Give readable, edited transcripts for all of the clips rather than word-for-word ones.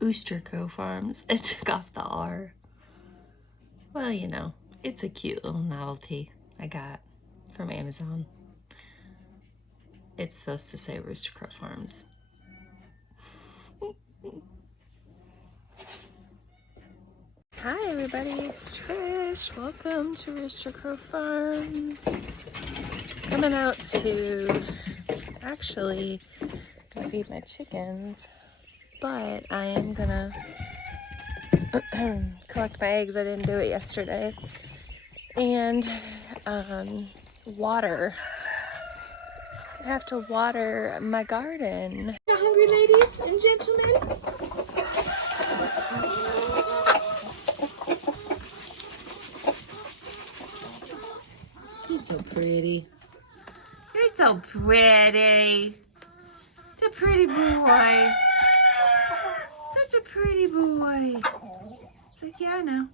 Rooster Crow Farms. It took off the R. Well, you know, it's a cute little novelty I got from Amazon. It's supposed to say Rooster Crow Farms. Hi everybody, it's Trish. Welcome to Rooster Crow Farms. Coming out to actually feed my chickens, but I am gonna collect my eggs. I didn't do it yesterday. And water. I have to water my garden. Hungry ladies and gentlemen. He's so pretty. You're so pretty. It's a pretty boy. Such a pretty boy. It's like, yeah, I know.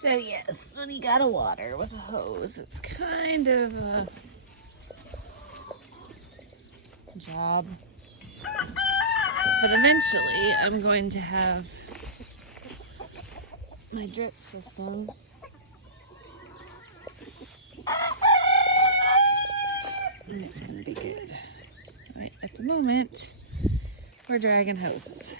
So yes, when you gotta water with a hose, it's kind of a job. But eventually, I'm going to have my drip system. And it's gonna be good. Right at the moment, we're dragging hoses.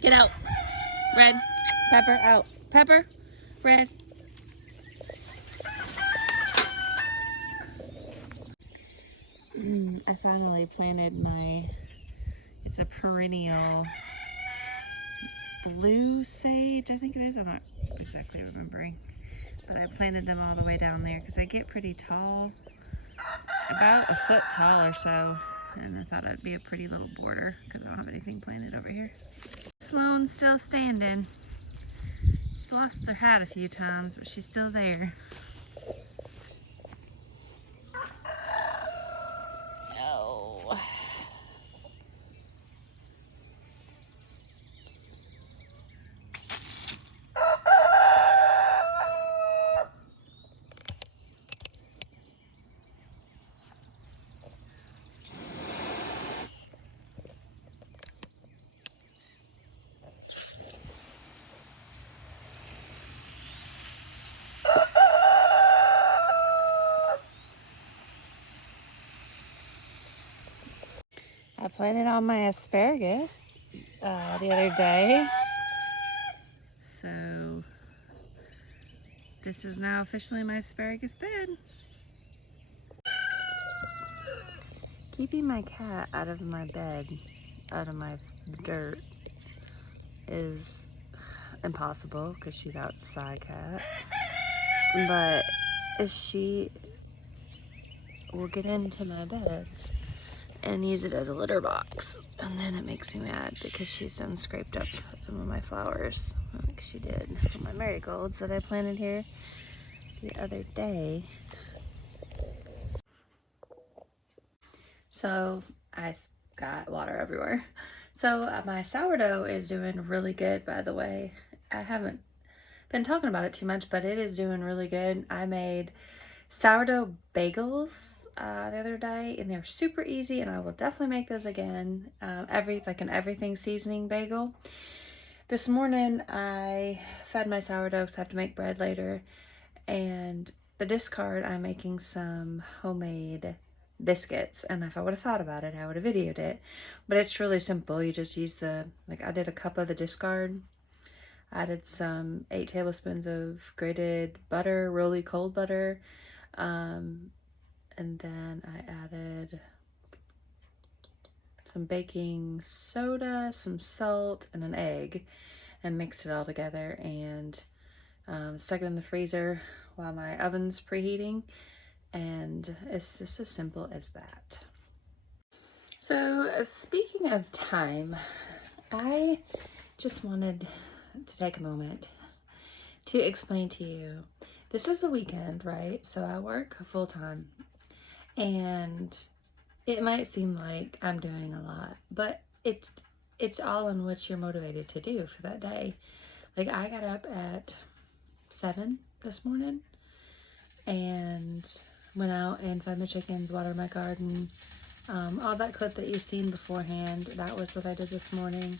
Get out. Red. Pepper, out. Pepper. Red. I finally planted it's a perennial blue sage, I think it is. I'm not exactly remembering. But I planted them all the way down there because they get pretty tall. About a foot tall or so. And I thought it'd be a pretty little border because I don't have anything planted over here. Sloane's still standing. She's lost her hat a few times, but she's still there. Oh. I planted all my asparagus the other day. So this is now officially my asparagus bed. Keeping my cat out of my bed, out of my dirt, is impossible because she's outside cat. But she will get into my beds and use it as a litter box, and then it makes me mad because she's done scraped up some of my flowers like she did on my marigolds that I planted here the other day. So I got water everywhere. So my sourdough is doing really good, by the way. I haven't been talking about it too much, but it is doing really good. I made sourdough bagels the other day, and they're super easy, and I will definitely make those again. Like an everything seasoning bagel. This morning I fed my sourdough because I have to make bread later, and the discard I'm making some homemade biscuits, and if I would have thought about it I would have videoed it, but it's really simple. You just use I did a cup of the discard, added some 8 tablespoons of grated butter, really cold butter, and then I added some baking soda, some salt, and an egg, and mixed it all together and stuck it in the freezer while my oven's preheating, and it's just as simple as that. So speaking of time, I just wanted to take a moment to explain to you, this is the weekend, right? So I work full time, and it might seem like I'm doing a lot, but it's all in what you're motivated to do for that day. Like, I got up at 7 this morning and went out and fed my chickens, watered my garden. All that clip that you've seen beforehand, that was what I did this morning.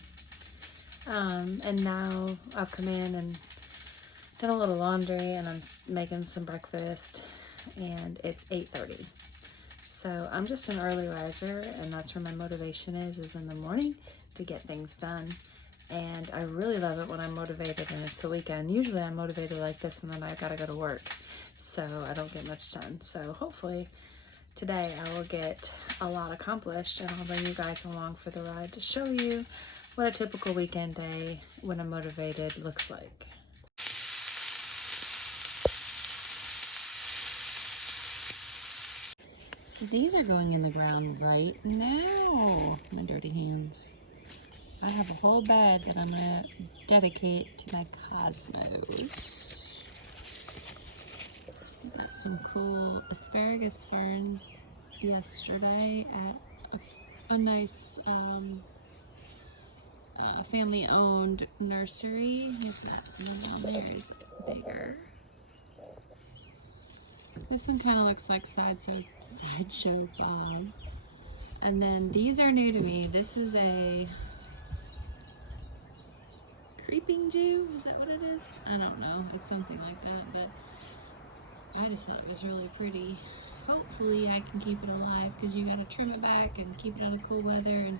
And now I've come in and done a little laundry, and I'm making some breakfast, and it's 8:30. So I'm just an early riser, and that's where my motivation is in the morning to get things done. And I really love it when I'm motivated and it's the weekend. Usually I'm motivated like this and then I gotta go to work, so I don't get much done. So hopefully today I will get a lot accomplished, and I'll bring you guys along for the ride to show you what a typical weekend day when I'm motivated looks like. So these are going in the ground right now. My dirty hands. I have a whole bed that I'm gonna dedicate to my cosmos. Got some cool asparagus ferns yesterday at a nice family-owned nursery. Here's that one on there is bigger. This one kind of looks like Sideshow Bob. And then these are new to me. This is a creeping Jew, is that what it is? I don't know, it's something like that, but I just thought it was really pretty. Hopefully I can keep it alive, because you gotta trim it back and keep it out of cool weather, and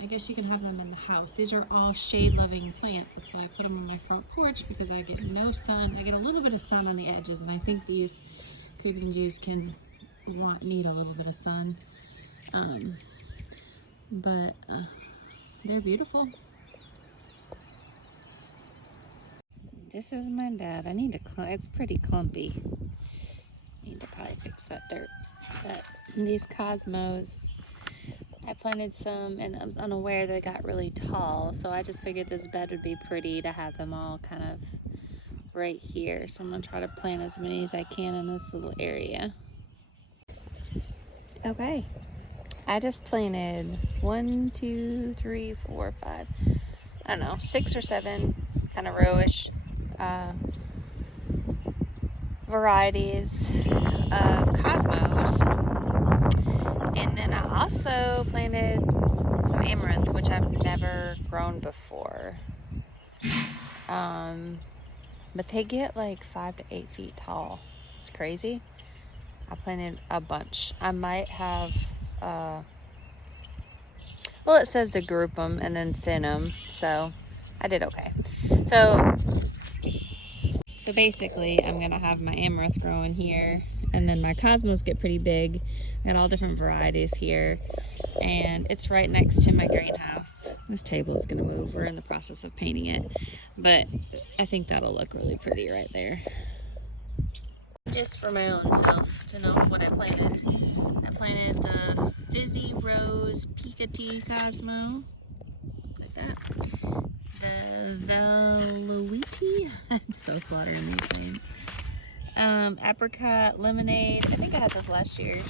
I guess you can have them in the house. These are all shade-loving plants. That's why I put them on my front porch, because I get no sun. I get a little bit of sun on the edges, and I think these creeping Jews need a little bit of sun. But they're beautiful. This is my bed. I need to it's pretty clumpy. Need to probably fix that dirt. But these cosmos, I planted some, and I was unaware they got really tall, so I just figured this bed would be pretty to have them all kind of right here. So I'm gonna try to plant as many as I can in this little area. Okay, I just planted 1, 2, 3, 4, 5, I don't know, 6 or 7 kind of rowish varieties of cosmos. And then I also planted some amaranth, which I've never grown before. But they get like 5 to 8 feet tall. It's crazy. I planted a bunch. I might have, well, it says to group them and then thin them, so I did okay. So basically, I'm gonna have my amaranth growing here, and then my cosmos get pretty big. I got all different varieties here, and it's right next to my greenhouse. This table is gonna move. We're in the process of painting it, but I think that'll look really pretty right there. Just for my own self to know what I planted. I planted the Fizzy Rose Picati Cosmo, like that. The Veluiti, I'm so slaughtering these names. Apricot Lemonade, I think I had those last year.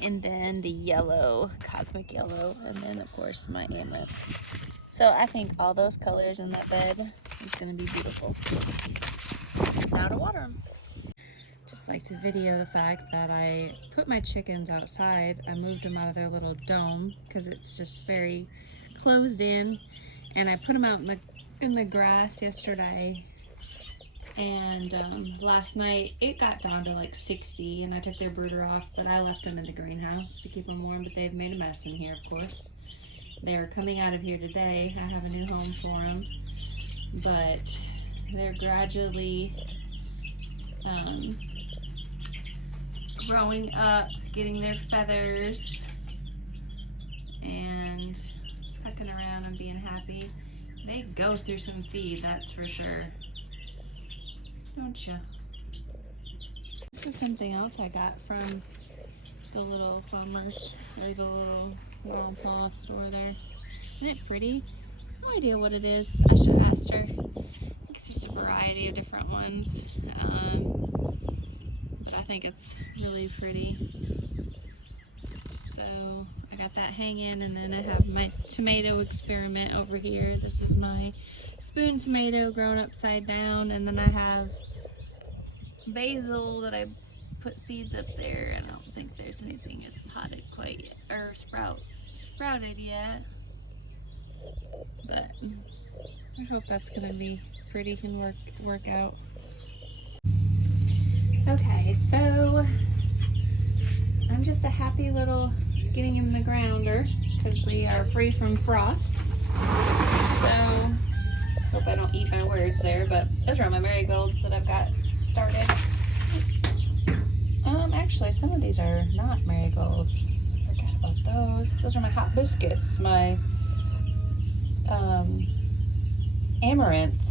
And then the yellow, Cosmic Yellow, and then of course my amaranth. So I think all those colors in that bed is gonna be beautiful. Now to water them. Just like to video the fact that I put my chickens outside. I moved them out of their little dome because it's just very closed in. And I put them out in the grass yesterday, and last night it got down to like 60, and I took their brooder off, but I left them in the greenhouse to keep them warm. But they've made a mess in here, of course. They're coming out of here today. I have a new home for them, but they're gradually growing up, getting their feathers. and pecking around and being happy. They go through some feed, that's for sure. Don't you? This is something else I got from the little farmers, or the little grandpa store there. Isn't it pretty? No idea what it is. I should have asked her. It's just a variety of different ones. But I think it's really pretty. So I got that hanging, and then I have my tomato experiment over here. This is my spoon tomato grown upside down, and then I have basil that I put seeds up there. I don't think there's anything is potted quite yet, or sprouted yet. But I hope that's gonna be pretty and work out. Okay, so I'm just a happy little getting in the grounder because we are free from frost. So hope I don't eat my words there, but those are my marigolds that I've got started. Actually, some of these are not marigolds. I forgot about those. Those are my hot biscuits, my amaranth.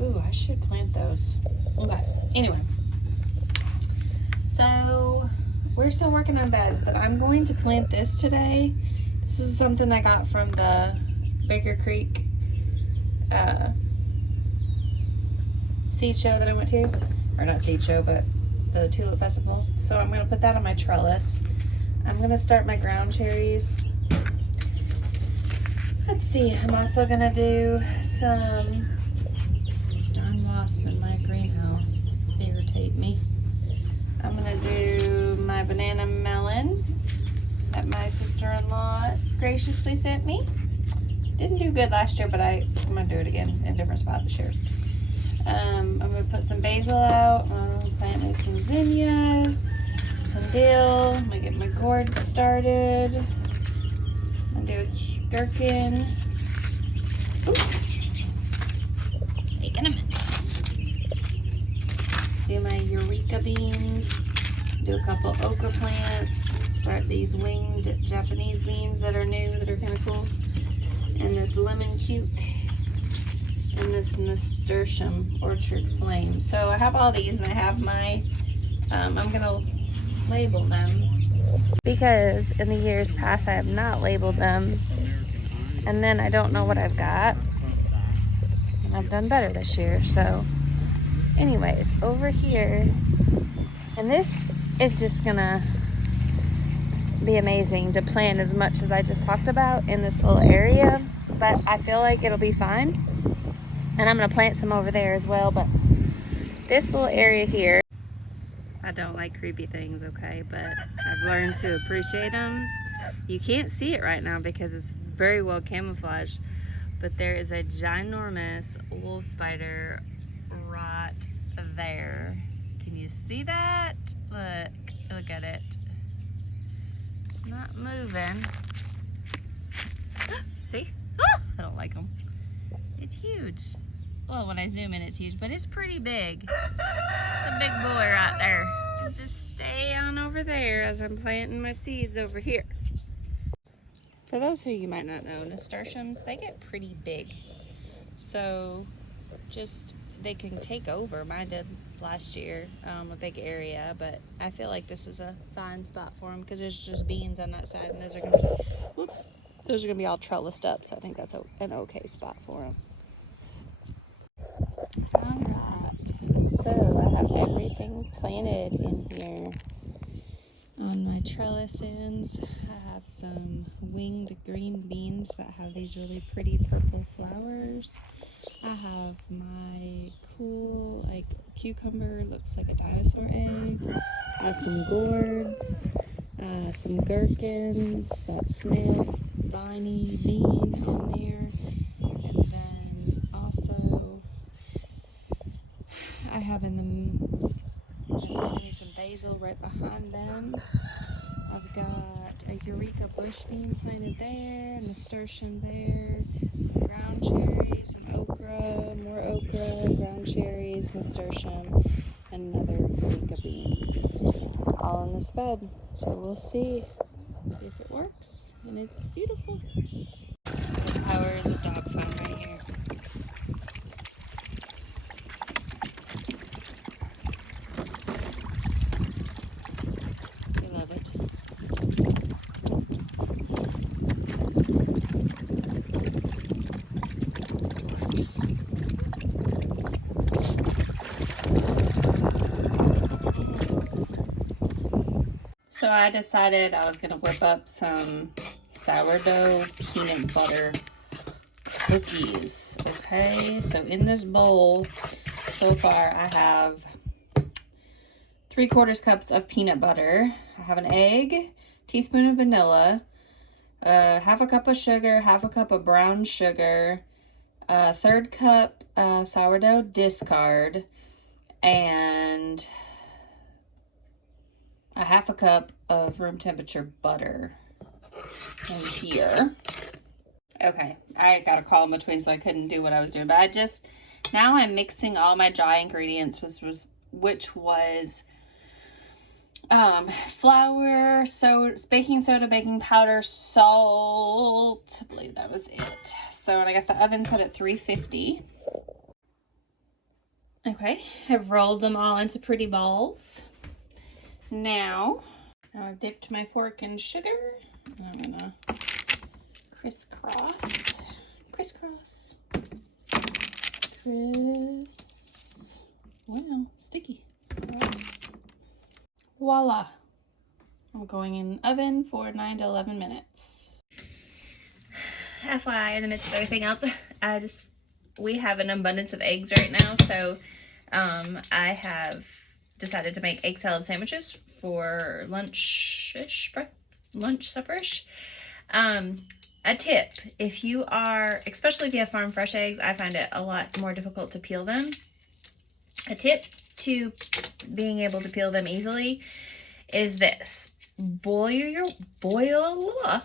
Ooh, I should plant those. Okay, anyway. So we're still working on beds, but I'm going to plant this today. This is something I got from the Baker Creek seed show that I went to. Or not seed show, but the tulip festival. So I'm going to put that on my trellis. I'm going to start my ground cherries. Let's see, I'm also going to do some, these darn wasps in my greenhouse irritate me. I'm going to do my banana melon that my sister-in-law graciously sent me. Didn't do good last year, but I'm going to do it again in a different spot this year. I'm going to put some basil out. I'm going to plant me some zinnias, some dill. I'm going to get my gourd started. I'm going to do a gherkin. Oops. Making a mess. Do my eureka beans. Do a couple okra plants. Start these winged Japanese beans that are new, that are kind of cool. And this lemon cuke. And this nasturtium orchard flame. So I have all these, and I have my, I'm gonna label them because in the years past I have not labeled them, and then I don't know what I've got, and I've done better this year. So anyways, over here, and this is just gonna be amazing to plant as much as I just talked about in this little area, but I feel like it'll be fine. And I'm going to plant some over there as well, but this little area here, I don't like creepy things, okay, but I've learned to appreciate them. You can't see it right now because it's very well camouflaged, but there is a ginormous wolf spider right there. Can you see that? Look at it. It's not moving. See? Ah, I don't like them. It's huge. Well, when I zoom in, it's huge, but it's pretty big. It's a big boy right there. And just stay on over there as I'm planting my seeds over here. For those who you might not know, nasturtiums, they get pretty big. So just, they can take over. Mine did last year, a big area, but I feel like this is a fine spot for them because there's just beans on that side, and those are gonna be, whoops, those are gonna be all trellised up, so I think that's an okay spot for them. Alright, so I have everything planted in here. On my trellis ends, I have some winged green beans that have these really pretty purple flowers. I have my cool, like, cucumber, looks like a dinosaur egg. I have some gourds, some gherkins, that snail viney bean on there. And then also, I have some basil right behind them. I've got a eureka bush bean planted there, a nasturtium there, some ground cherries, some okra, more okra, ground cherries, nasturtium, and another eureka bean. All in this bed. So we'll see if it works. works, and it's beautiful. The powers of dog fun right here. I love it. So I decided I was gonna whip up some sourdough peanut butter cookies. Okay, so in this bowl, so far I have 3/4 cups of peanut butter. I have an egg, teaspoon of vanilla, half a cup of sugar, half a cup of brown sugar, a 1/3 cup sourdough discard, and a half a cup of room temperature butter in here. Okay, I got a call in between, so I couldn't do what I was doing, but now I'm mixing all my dry ingredients, which was flour, baking soda, baking powder, salt. I believe that was it. So, and I got the oven set at 350. Okay, I've rolled them all into pretty balls. Now I've dipped my fork in sugar, and I'm gonna crisscross, wow, sticky. Voila. I'm going in the oven for 9 to 11 minutes. FYI, in the midst of everything else, we have an abundance of eggs right now, so I have decided to make egg salad sandwiches for lunch-ish, supperish. A tip, especially if you have farm fresh eggs, I find it a lot more difficult to peel them. A tip to being able to peel them easily is this. Boil or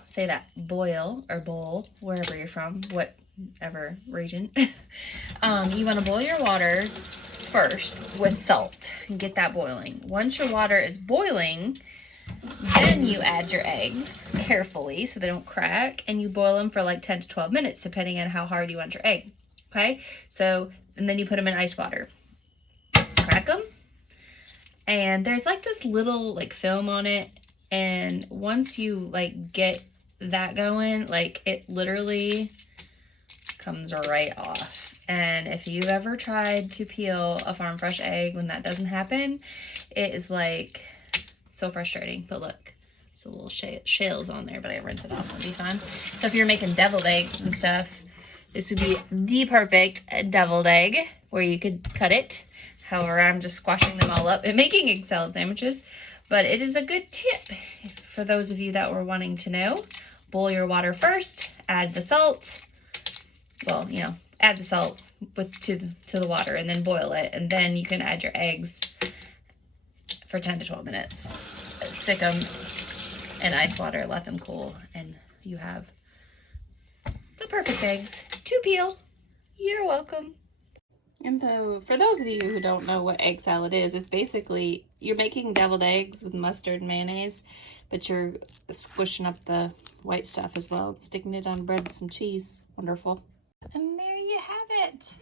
boil, wherever you're from, whatever region. You want to boil your water first with salt and get that boiling. Once your water is boiling, then you add your eggs carefully so they don't crack, and you boil them for like 10 to 12 minutes depending on how hard you want your egg. Okay, so and then you put them in ice water, crack them, and there's like this little like film on it, and once you like get that going, like it literally comes right off. And if you've ever tried to peel a farm fresh egg when that doesn't happen, it is like so frustrating. But look, so little shells on there, but I rinse it off, it'll be fine. So if you're making deviled eggs and stuff, this would be the perfect deviled egg where you could cut it. However, I'm just squashing them all up and making egg salad sandwiches. But it is a good tip for those of you that were wanting to know. Boil your water first, add the salt. Well, add the salt to the water and then boil it, and then you can add your eggs for 10 to 12 minutes. Stick them in ice water, let them cool, and you have the perfect eggs to peel. You're welcome. And for those of you who don't know what egg salad is, it's basically you're making deviled eggs with mustard and mayonnaise, but you're squishing up the white stuff as well, sticking it on bread with some cheese. Wonderful. And there you have it.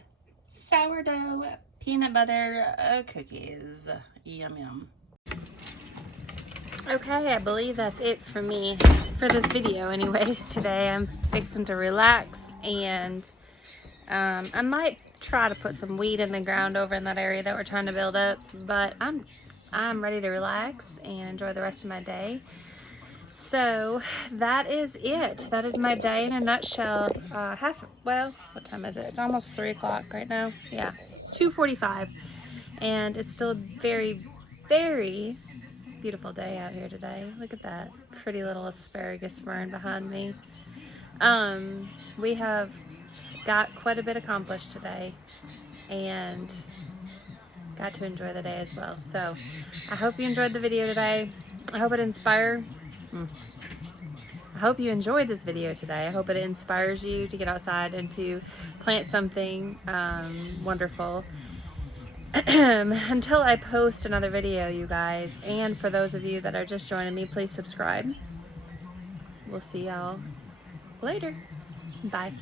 Sourdough peanut butter cookies. Yum, yum. Okay, I believe that's it for me for this video anyways. Today I'm fixing to relax, and I might try to put some weed in the ground over in that area that we're trying to build up, but I'm ready to relax and enjoy the rest of my day. So that is it. That is my day in a nutshell. What time is it? It's almost 3 o'clock right now. Yeah, it's 2:45, and it's still a very, very beautiful day out here today. Look at that pretty little asparagus fern behind me. We have got quite a bit accomplished today, and got to enjoy the day as well. So I hope you enjoyed the video today. I hope you enjoyed this video today. I hope it inspires you to get outside and to plant something wonderful. Until I post another video, you guys, and for those of you that are just joining me, please subscribe. we'll see y'all later. Bye.